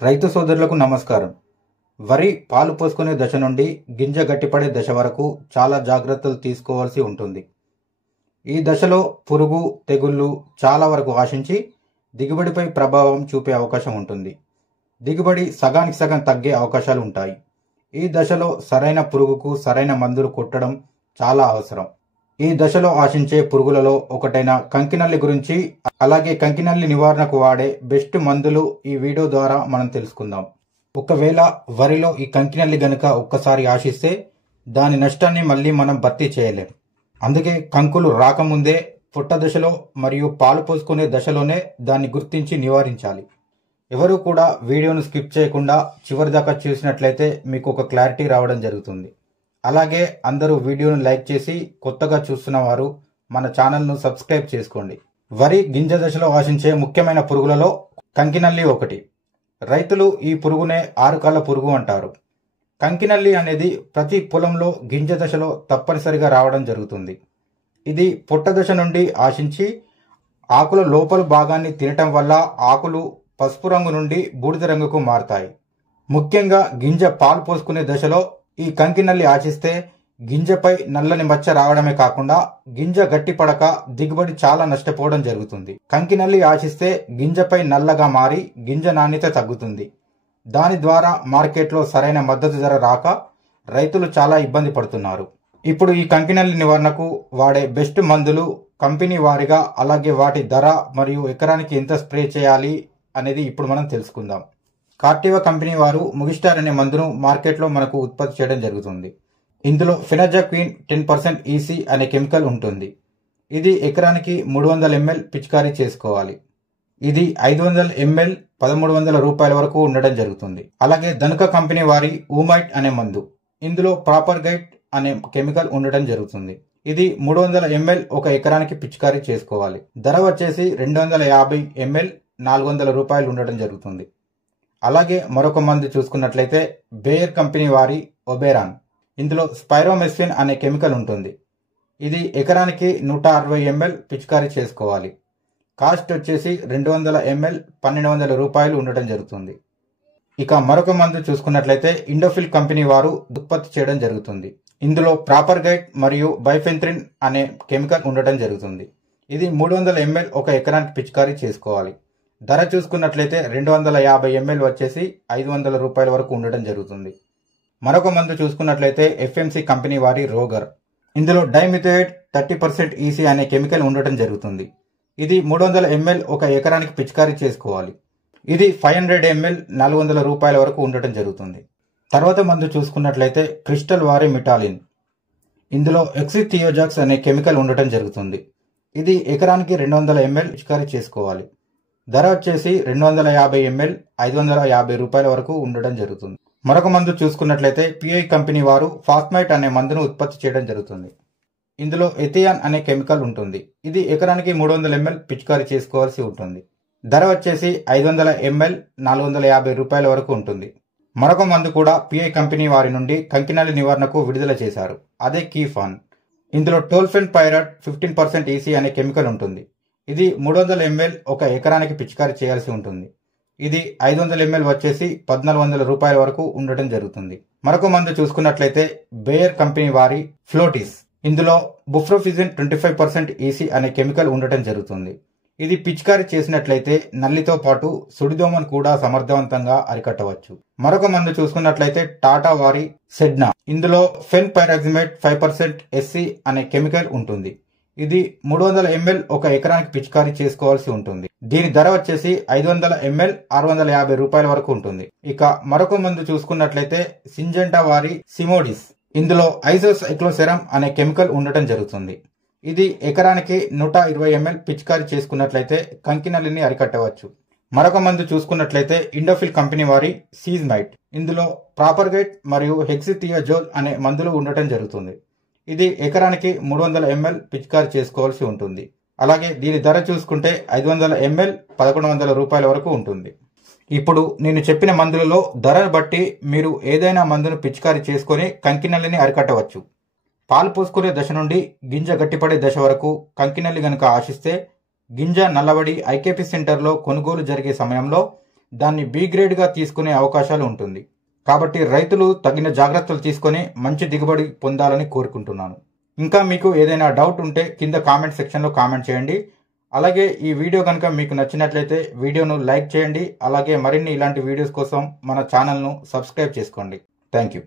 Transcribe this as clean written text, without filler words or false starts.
రైతు సోదరులకు నమస్కారం. వరి పాలు పోసుకునే దశ నుండి గింజ గట్టిపడే దశ వరకు చాలా జాగ్రత్తలు తీసుకోవాల్సి ఉంటుంది. ఈ దశలో పురుగు, తెగుళ్ళు చాలా వరకు ఆశించి దిగుబడిపై ప్రభావం చూపే అవకాశం ఉంటుంది. దిగుబడి సగానికి సగం తగ్గే అవకాశాలు ఉంటాయి. ఈ దశలో సరైన పురుగుకు సరైన మందులు కొట్టడం చాలా అవసరం. ఈ దశలో ఆశించే పురుగులలో ఒకటైన కంకినల్లి గురించి, అలాగే కంకినల్లి నివారణకు వాడే బెస్ట్ మందులు ఈ వీడియో ద్వారా మనం తెలుసుకుందాం. ఒకవేళ వరిలో ఈ కంకినల్లి గనుక ఒక్కసారి ఆశిస్తే దాని నష్టాన్ని మళ్ళీ మనం భర్తీ చేయలేం. అందుకే కంకులు రాకముందే పుట్ట దశలో మరియు పాలు పోసుకునే దశలోనే దాన్ని గుర్తించి నివారించాలి. ఎవరు కూడా వీడియోను స్కిప్ చేయకుండా చివరి దాకా చూసినట్లయితే మీకు ఒక క్లారిటీ రావడం జరుగుతుంది. అలాగే అందరూ వీడియోను లైక్ చేసి కొత్తగా చూస్తున్న వారు మన ఛానల్ను సబ్స్క్రైబ్ చేసుకోండి. వరి గింజ దశలో ఆశించే ముఖ్యమైన పురుగులలో కంకినల్లి ఒకటి. రైతులు ఈ పురుగునే ఆరుకాళ్ళ పురుగు అంటారు. కంకినల్లి అనేది ప్రతి పొలంలో గింజ దశలో తప్పనిసరిగా రావడం జరుగుతుంది. ఇది పుట్ట దశ నుండి ఆశించి ఆకుల లోపల భాగాన్ని తినటం వల్ల ఆకులు పసుపు రంగు నుండి బూడిద రంగుకు మారుతాయి. ముఖ్యంగా గింజ పాలు పోసుకునే దశలో ఈ కంకినల్లి ఆశిస్తే గింజపై నల్లని మచ్చ రావడమే కాకుండా గింజ గట్టిపడక దిగుబడి చాలా నష్టపోవడం జరుగుతుంది. కంకినల్లి ఆశిస్తే గింజపై నల్లగా మారి గింజ నాణ్యత తగ్గుతుంది. దాని ద్వారా మార్కెట్లో సరైన మద్దతు ధర రాక రైతులు చాలా ఇబ్బంది పడుతున్నారు. ఇప్పుడు ఈ కంకినల్లి నివారణకు వాడే బెస్ట్ మందులు కంపెనీ వారిగా, అలాగే వాటి ధర మరియు ఎకరానికి ఎంత స్ప్రే చేయాలి అనేది ఇప్పుడు మనం తెలుసుకుందాం. కార్టివా కంపెనీ వారు ముగిస్టార్ అనే మందును మార్కెట్లో మనకు ఉత్పత్తి చేయడం జరుగుతుంది. ఇందులో ఫెనజాక్విన్ 10% ఈసీ అనే కెమికల్ ఉంటుంది. ఇది ఎకరానికి 300 ml పిచికారీ చేసుకోవాలి. ఇది 500 ml 1300 రూపాయల వరకు ఉండడం జరుగుతుంది. అలాగే ధనుక కంపెనీ వారి ఊమైట్ అనే మందు, ఇందులో ప్రాపర్ గైట్ అనే కెమికల్ ఉండడం జరుగుతుంది. ఇది 300 ml ఒక ఎకరానికి పిచికారీ చేసుకోవాలి. ధర వచ్చేసి 250 ml 400 రూపాయలు ఉండడం జరుగుతుంది. అలాగే మరొక మందు చూసుకున్నట్లయితే బేయర్ కంపెనీ వారి ఒబెరాన్, ఇందులో స్పైరోమెస్ఫిన్ అనే కెమికల్ ఉంటుంది. ఇది ఎకరానికి 160 ml పిచికారీ చేసుకోవాలి. కాస్ట్ వచ్చేసి 200 ml 1200 రూపాయలు ఉండడం జరుగుతుంది. ఇక మరొక మందు చూసుకున్నట్లయితే ఇండోఫిల్ కంపెనీ వారు ఉత్పత్తి చేయడం జరుగుతుంది. ఇందులో ప్రాపర్ గైట్ మరియు బైఫెంత్రిన్ అనే కెమికల్ ఉండటం జరుగుతుంది. ఇది 300 ml ఒక ఎకరానికి పిచికారీ చేసుకోవాలి. ధర చూసుకున్నట్లయితే 250 ml వచ్చేసి 500 రూపాయల వరకు ఉండడం జరుగుతుంది. మరొక మందు చూసుకున్నట్లయితే ఎఫ్ఎంసి కంపెనీ వారి రోగర్, ఇందులో డైమిథోయేట్ 30% ఈసీ అనే కెమికల్ ఉండటం జరుగుతుంది. ఇది 300 ml ఒక ఎకరానికి పిచికారీ చేసుకోవాలి. ఇది 500 ml 400 రూపాయల వరకు ఉండటం జరుగుతుంది. తర్వాత మందు చూసుకున్నట్లయితే క్రిస్టల్ వారి మిటాలిన్, ఇందులో ఎక్సిథియోజాక్స్ అనే కెమికల్ ఉండటం జరుగుతుంది. ఇది ఎకరానికి 200 ml పిచికారీ చేసుకోవాలి. ధర వచ్చేసి 250 ml 550 రూపాయల వరకు ఉండడం జరుగుతుంది. మరొక మందు చూసుకున్నట్లయితే పిఐ కంపెనీ వారు ఫాస్మైట్ అనే మందును ఉత్పత్తి చేయడం జరుగుతుంది. ఇందులో ఎథియాన్ అనే కెమికల్ ఉంటుంది. ఇది ఎకరానికి 300 ml పిచికారీ చేసుకోవాల్సి ఉంటుంది. ధర వచ్చేసి 500 ml 450 రూపాయల వరకు ఉంటుంది. మరొక మందు కూడా పిఐ కంపెనీ వారి నుండి కంకినల్లి నివారణకు విడుదల చేశారు. అదే కీఫాన్, ఇందులో టోల్ఫెన్ పైరాట్ 15% ఈసీ అనే కెమికల్ ఉంటుంది. ఇది 300 ml ఒక ఎకరానికి పిచికారీ చేయాల్సి ఉంటుంది. ఇది 500 ml వచ్చేసి 1400 రూపాయల వరకు ఉండటం జరుగుతుంది. మరొక మందు చూసుకున్నట్లయితే బేయర్ కంపెనీ వారి ఫ్లోటిస్, ఇందులో బుఫ్రోఫిజిన్ 25% ఈసీ అనే కెమికల్ ఉండటం జరుగుతుంది. ఇది పిచికారీ చేసినట్లయితే నల్లితో పాటు సుడిదోమను కూడా సమర్థవంతంగా అరికట్టవచ్చు. మరొక మందు చూసుకున్నట్లయితే టాటా వారి సెడ్నా, ఇందులో ఫెన్ పైరాక్సిమేట్ 5% ఎస్సీ అనే కెమికల్ ఉంటుంది. ఇది 300 ml ఒక ఎకరానికి పిచికారీ చేసుకోవాల్సి ఉంటుంది. దీని ధర వచ్చేసి 500 ml 650 రూపాయల వరకు ఉంటుంది. ఇక మరొక మందు చూసుకున్నట్లయితే సింజెంటా వారి సిమోడిస్, ఇందులో ఐసోసైక్లోసెరమ్ అనే కెమికల్ ఉండటం జరుగుతుంది. ఇది ఎకరానికి 120 ml పిచికారీ చేసుకున్నట్లయితే కంకినల్లిని అరికట్టవచ్చు. మరొక మందు చూసుకున్నట్లయితే ఇండోఫిల్ కంపెనీ వారి సీజ్మైట్, ఇందులో ప్రాపర్ గైట్ మరియు హెక్సిథియోజోల్ అనే మందులు ఉండటం జరుగుతుంది. ఇది ఎకరానికి 300 ml పిచికారీ చేసుకోవాల్సి ఉంటుంది. అలాగే దీని ధర చూసుకుంటే 500 ml 1100 రూపాయల వరకు ఉంటుంది. ఇప్పుడు నేను చెప్పిన మందులలో ధరను బట్టి మీరు ఏదైనా మందును పిచికారీ చేసుకొని కంకినల్లిని అరికట్టవచ్చు. పాలు పోసుకునే దశ నుండి గింజ గట్టిపడే దశ వరకు కంకినల్లి గనుక ఆశిస్తే గింజ నల్లబడి ఐకేపీ సెంటర్లో కొనుగోలు జరిగే సమయంలో దాన్ని బి గ్రేడ్గా తీసుకునే అవకాశాలు ఉంటుంది. కాబట్టి రైతులు తగిన జాగ్రత్తలు తీసుకొని మంచి దిగుబడి పొందాలని కోరుకుంటున్నాను. ఇంకా మీకు ఏదైనా డౌట్ ఉంటే కింద కామెంట్ సెక్షన్లో కామెంట్ చేయండి. అలాగే ఈ వీడియో కనుక మీకు నచ్చినట్లయితే వీడియోను లైక్ చేయండి. అలాగే మరిన్ని ఇలాంటి వీడియోస్ కోసం మన ఛానల్ను సబ్స్క్రైబ్ చేసుకోండి. Thank you.